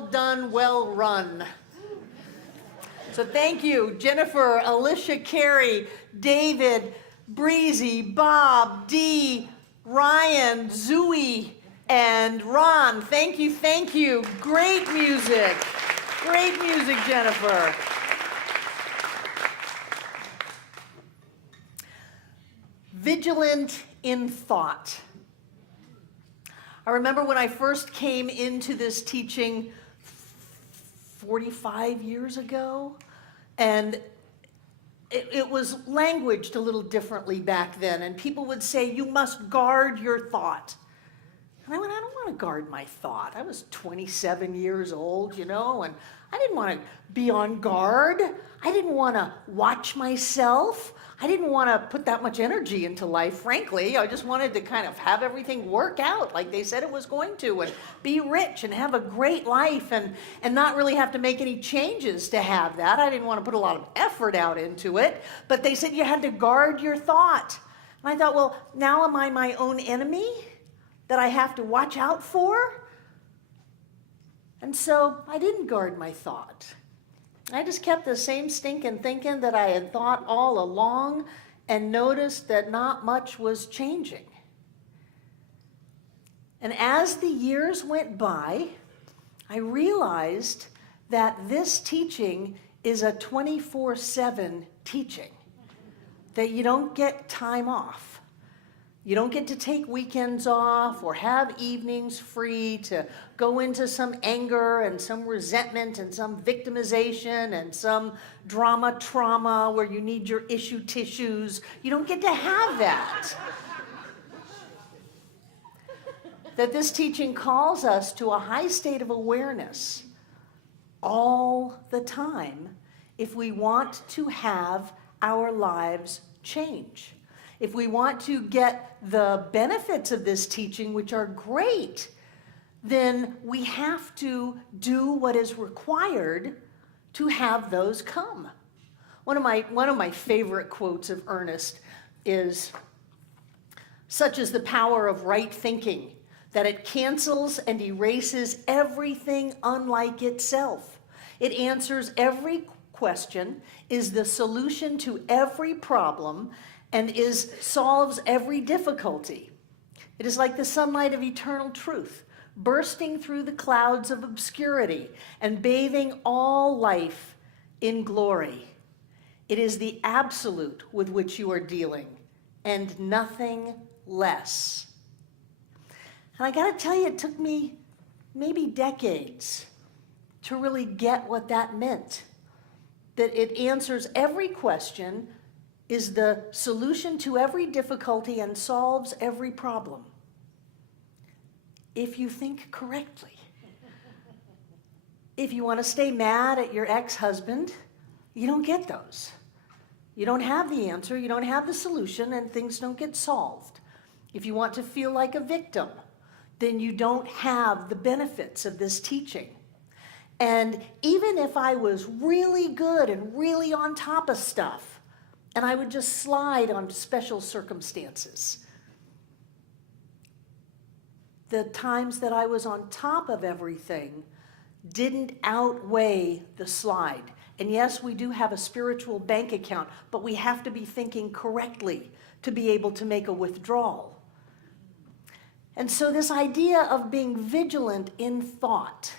done, well run. So thank you, Jennifer, Alicia, Carey, David, Breezy, Bob, Dee, Ryan, Zooey, and Ron. Thank you, thank you. Great music. Great music, Jennifer. Vigilant in thought. I remember when I first came into this teaching 45 years ago, and it was languaged a little differently back then, and people would say, you must guard your thought. And I went, I don't want to guard my thought. I was 27 years old, and I didn't want to be on guard. I didn't want to watch myself. I didn't want to put that much energy into life, frankly. I just wanted to kind of have everything work out like they said it was going to, and be rich and have a great life and not really have to make any changes to have that. I didn't want to put a lot of effort out into it, but they said you had to guard your thought. And I thought, well, now am I my own enemy that I have to watch out for? And so I didn't guard my thought. I just kept the same stinking thinking that I had thought all along and noticed that not much was changing. And as the years went by, I realized that this teaching is a 24/7 teaching, that you don't get time off. You don't get to take weekends off or have evenings free to go into some anger and some resentment and some victimization and some trauma where you need your issue tissues. You don't get to have that. That this teaching calls us to a high state of awareness all the time if we want to have our lives change. If we want to get the benefits of this teaching, which are great, then we have to do what is required to have those come. One of my favorite quotes of Ernest is, "Such is the power of right thinking, that it cancels and erases everything unlike itself. It answers every question, is the solution to every problem, and solves every difficulty. It is like the sunlight of eternal truth, bursting through the clouds of obscurity and bathing all life in glory. It is the absolute with which you are dealing, and nothing less." And I gotta tell you, it took me maybe decades to really get what that meant. That it answers every question, is the solution to every difficulty, and solves every problem. If you think correctly. If you want to stay mad at your ex-husband, you don't get those. You don't have the answer, you don't have the solution, and things don't get solved. If you want to feel like a victim, then you don't have the benefits of this teaching. And even if I was really good and really on top of stuff, and I would just slide on special circumstances, the times that I was on top of everything didn't outweigh the slide. And yes, we do have a spiritual bank account, but we have to be thinking correctly to be able to make a withdrawal. And so this idea of being vigilant in thought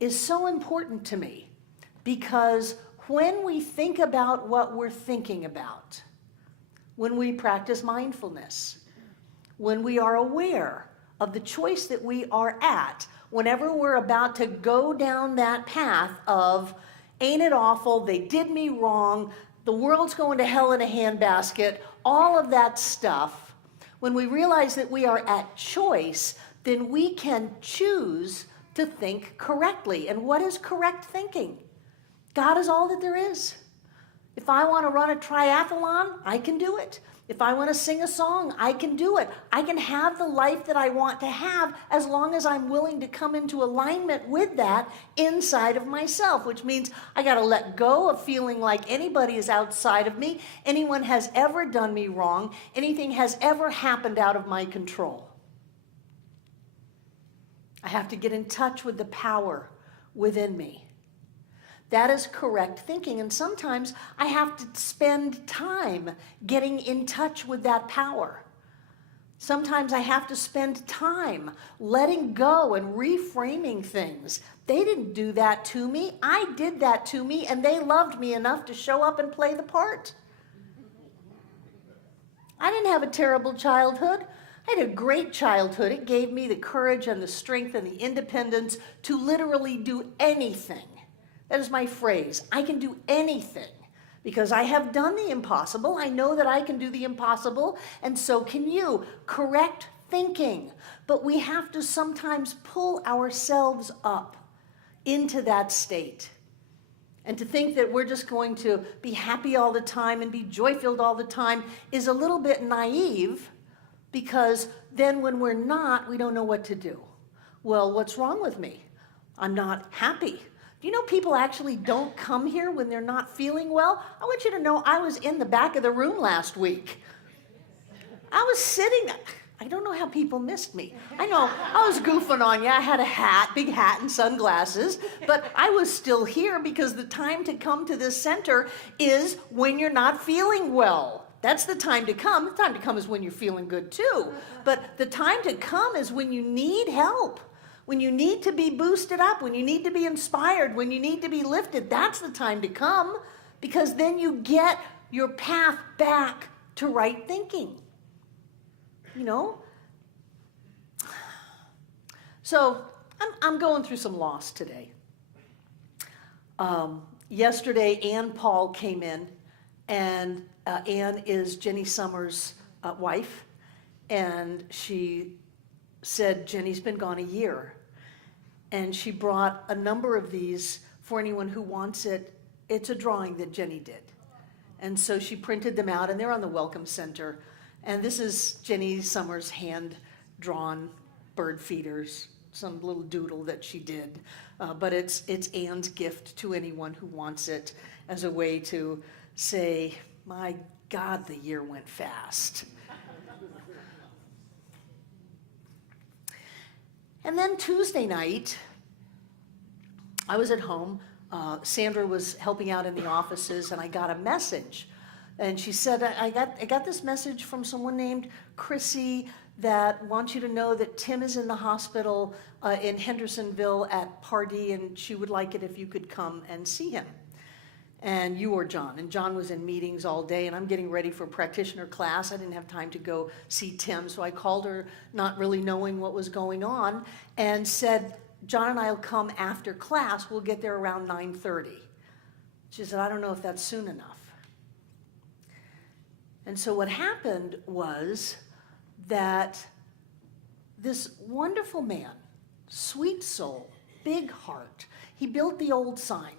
is so important to me, because when we think about what we're thinking about, when we practice mindfulness, when we are aware of the choice that we are at, whenever we're about to go down that path of, ain't it awful, they did me wrong, the world's going to hell in a handbasket, all of that stuff, when we realize that we are at choice, then we can choose to think correctly. And what is correct thinking? God is all that there is. If I want to run a triathlon, I can do it. If I want to sing a song, I can do it. I can have the life that I want to have as long as I'm willing to come into alignment with that inside of myself, which means I got to let go of feeling like anybody is outside of me, anyone has ever done me wrong, anything has ever happened out of my control. I have to get in touch with the power within me. That is correct thinking, and sometimes I have to spend time getting in touch with that power. Sometimes I have to spend time letting go and reframing things. They didn't do that to me. I did that to me, and they loved me enough to show up and play the part. I didn't have a terrible childhood. I had a great childhood. It gave me the courage and the strength and the independence to literally do anything. That is my phrase. I can do anything because I have done the impossible. I know that I can do the impossible, and so can you. Correct thinking. But we have to sometimes pull ourselves up into that state. And to think that we're just going to be happy all the time and be joy-filled all the time is a little bit naive, because then when we're not, we don't know what to do. Well, what's wrong with me? I'm not happy. Do you know people actually don't come here when they're not feeling well? I want you to know I was in the back of the room last week. I was sitting, I don't know how people missed me. I know, I was goofing on you. I had a hat, big hat and sunglasses, but I was still here because the time to come to this center is when you're not feeling well. That's the time to come. The time to come is when you're feeling good too. But the time to come is when you need help, when you need to be boosted up, when you need to be inspired, when you need to be lifted. That's the time to come, because then you get your path back to right thinking. You know? So I'm going through some loss today. Yesterday, Ann Paul came in, and Ann is Jenny Summers' wife, and she said, Jenny's been gone a year. And she brought a number of these for anyone who wants it. It's a drawing that Jenny did. And so she printed them out, and they're on the Welcome Center. And this is Jenny Summers' hand-drawn bird feeders, some little doodle that she did. But it's Ann's gift to anyone who wants it, as a way to say, my God, the year went fast. And then Tuesday night, I was at home. Sandra was helping out in the offices, and I got a message. And she said, I got this message from someone named Chrissy that wants you to know that Tim is in the hospital in Hendersonville at Pardee, and she would like it if you could come and see him. And you or John. And John was in meetings all day, and I'm getting ready for practitioner class. I didn't have time to go see Tim, so I called her, not really knowing what was going on, and said, John and I will come after class. We'll get there around 9:30. She said, I don't know if that's soon enough. And so what happened was that this wonderful man, sweet soul, big heart, he built the old sign.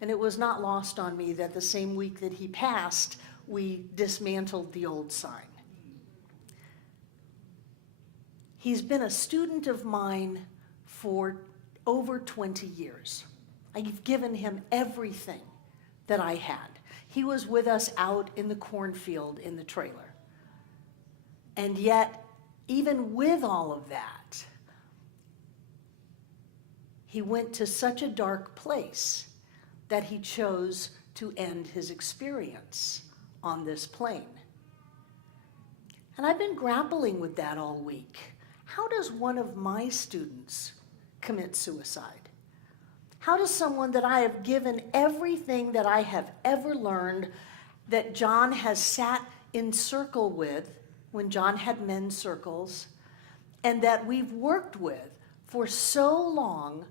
And it was not lost on me that the same week that he passed, we dismantled the old sign. He's been a student of mine for over 20 years. I've given him everything that I had. He was with us out in the cornfield in the trailer. And yet, even with all of that, he went to such a dark place that he chose to end his experience on this plane. And I've been grappling with that all week. How does one of my students commit suicide? How does someone that I have given everything that I have ever learned, that John has sat in circle with when John had men's circles, and that we've worked with for so long,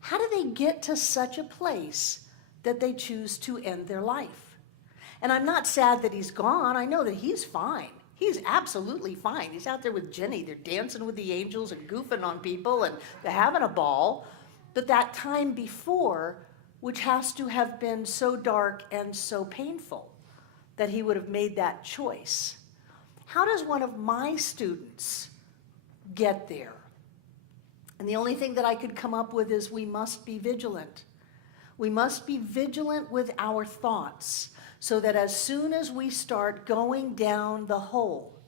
how do they get to such a place that they choose to end their life? And I'm not sad that he's gone. I know that he's fine. He's absolutely fine. He's out there with Jenny. They're dancing with the angels and goofing on people, and they're having a ball. But that time before, which has to have been so dark and so painful, that he would have made that choice. How does one of my students get there? And the only thing that I could come up with is we must be vigilant. We must be vigilant with our thoughts, so that as soon as we start going down the hole,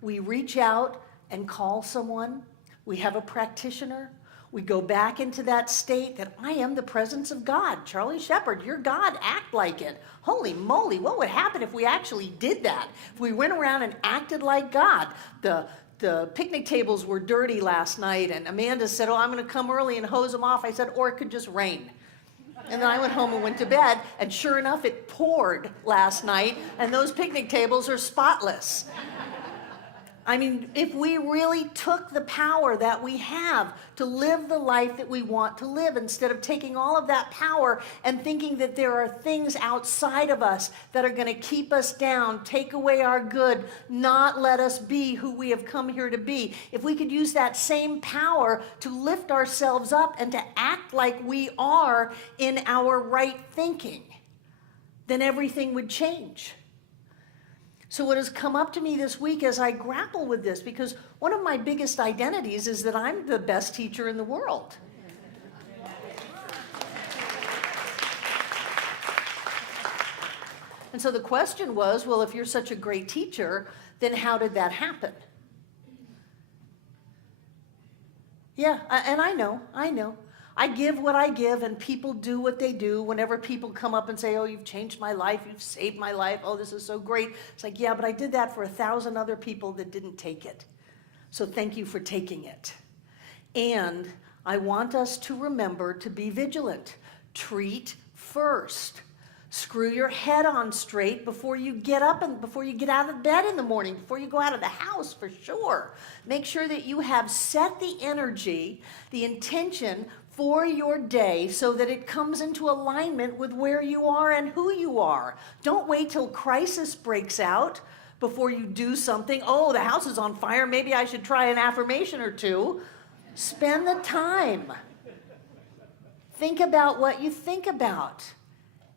we reach out and call someone. We have a practitioner. We go back into that state that I am the presence of God. Charlie Shepherd, you're God, act like it. Holy moly, what would happen if we actually did that? If we went around and acted like God. The picnic tables were dirty last night, and Amanda said, oh, I'm going to come early and hose them off. I said, or it could just rain. And then I went home and went to bed, and sure enough, it poured last night, and those picnic tables are spotless. I mean, if we really took the power that we have to live the life that we want to live, instead of taking all of that power and thinking that there are things outside of us that are going to keep us down, take away our good, not let us be who we have come here to be. If we could use that same power to lift ourselves up and to act like we are in our right thinking, then everything would change. So what has come up to me this week as I grapple with this, because one of my biggest identities is that I'm the best teacher in the world. And so the question was, well, if you're such a great teacher, then how did that happen? Yeah, and I know. I give what I give, and people do what they do. Whenever people come up and say, oh, you've changed my life, you've saved my life, oh, this is so great. It's like, yeah, but I did that for 1,000 other people that didn't take it. So thank you for taking it. And I want us to remember to be vigilant. Treat first. Screw your head on straight before you get up and before you get out of bed in the morning, before you go out of the house, for sure. Make sure that you have set the energy, the intention for your day so that it comes into alignment with where you are and who you are. Don't wait till crisis breaks out before you do something. Oh, the house is on fire. Maybe I should try an affirmation or two. Spend the time. Think about what you think about.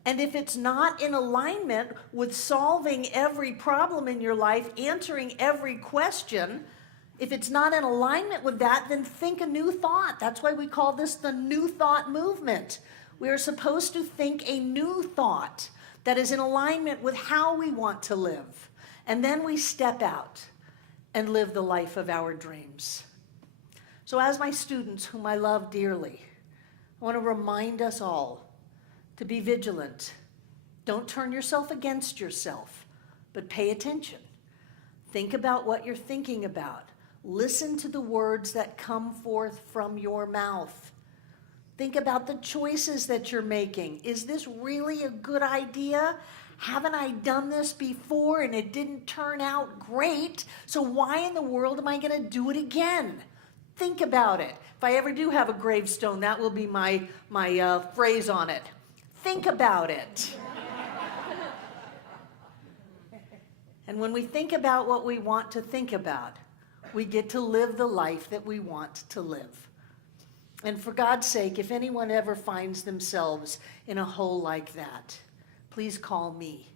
And if it's not in alignment with solving every problem in your life, answering every question, if it's not in alignment with that, then think a new thought. That's why we call this the New Thought Movement. We are supposed to think a new thought that is in alignment with how we want to live. And then we step out and live the life of our dreams. So as my students, whom I love dearly, I want to remind us all to be vigilant. Don't turn yourself against yourself, but pay attention. Think about what you're thinking about. Listen to the words that come forth from your mouth. Think about the choices that you're making. Is this really a good idea? Haven't I done this before and it didn't turn out great? So why in the world am I going to do it again? Think about it. If I ever do have a gravestone, that will be my phrase on it. Think about it. And when we think about what we want to think about, we get to live the life that we want to live. And for God's sake, if anyone ever finds themselves in a hole like that, please call me.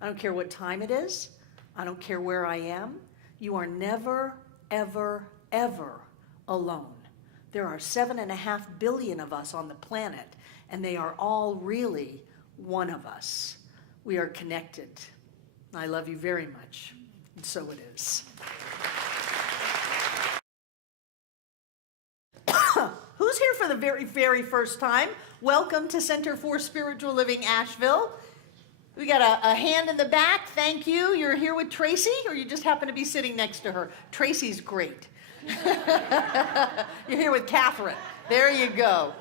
I don't care what time it is. I don't care where I am. You are never, ever, ever alone. There are 7.5 billion of us on the planet, and they are all really one of us. We are connected. I love you very much, and so it is. Who's here for the very, very first time? Welcome to Center for Spiritual Living Asheville. We got a hand in the back. Thank you. You're here with Tracy, or you just happen to be sitting next to her? Tracy's great. You're here with Catherine. There you go.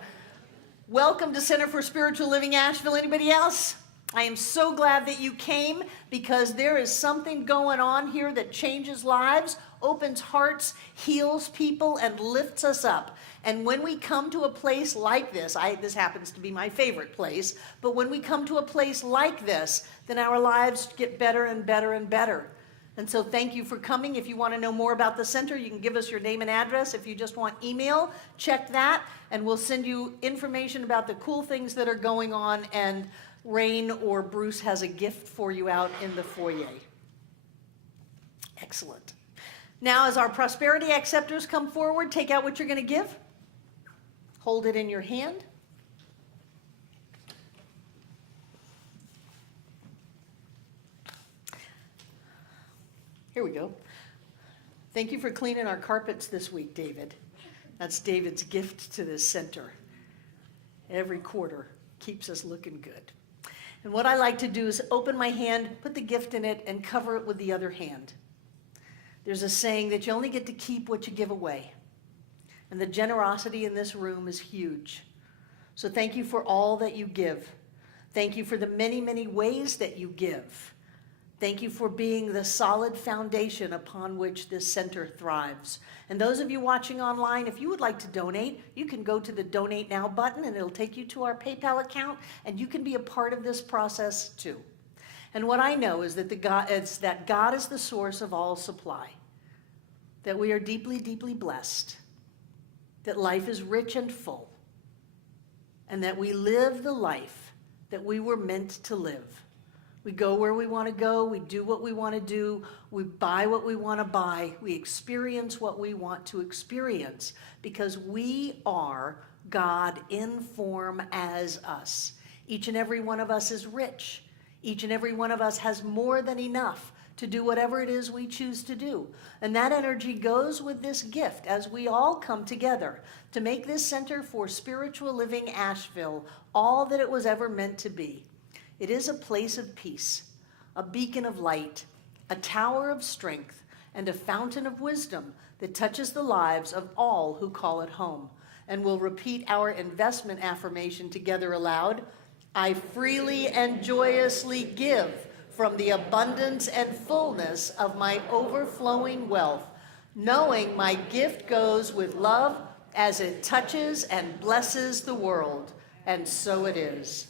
Welcome to Center for Spiritual Living Asheville. Anybody else? I am so glad that you came, because there is something going on here that changes lives, opens hearts, heals people, and lifts us up. And when we come to a place like this, this happens to be my favorite place, but when we come to a place like this, then our lives get better and better and better. And so thank you for coming. If you want to know more about the center, you can give us your name and address. If you just want email, check that, and we'll send you information about the cool things that are going on, and Rain or Bruce has a gift for you out in the foyer. Excellent. Now, as our prosperity acceptors come forward, take out what you're going to give. Hold it in your hand. Here we go. Thank you for cleaning our carpets this week, David. That's David's gift to this center. Every quarter keeps us looking good. And what I like to do is open my hand, put the gift in it, and cover it with the other hand. There's a saying that you only get to keep what you give away. And the generosity in this room is huge. So thank you for all that you give. Thank you for the many, many ways that you give. Thank you for being the solid foundation upon which this center thrives. And those of you watching online, if you would like to donate, you can go to the Donate Now button and it'll take you to our PayPal account, and you can be a part of this process too. And what I know is that God is the source of all supply, that we are deeply, deeply blessed, that life is rich and full, and that we live the life that we were meant to live. We go where we want to go, we do what we want to do, we buy what we want to buy, we experience what we want to experience, because we are God in form as us. Each and every one of us is rich. Each and every one of us has more than enough to do whatever it is we choose to do. And that energy goes with this gift as we all come together to make this Center for Spiritual Living Asheville all that it was ever meant to be. It is a place of peace, a beacon of light, a tower of strength, and a fountain of wisdom that touches the lives of all who call it home. And we'll repeat our investment affirmation together aloud. I freely and joyously give from the abundance and fullness of my overflowing wealth, knowing my gift goes with love as it touches and blesses the world. And so it is.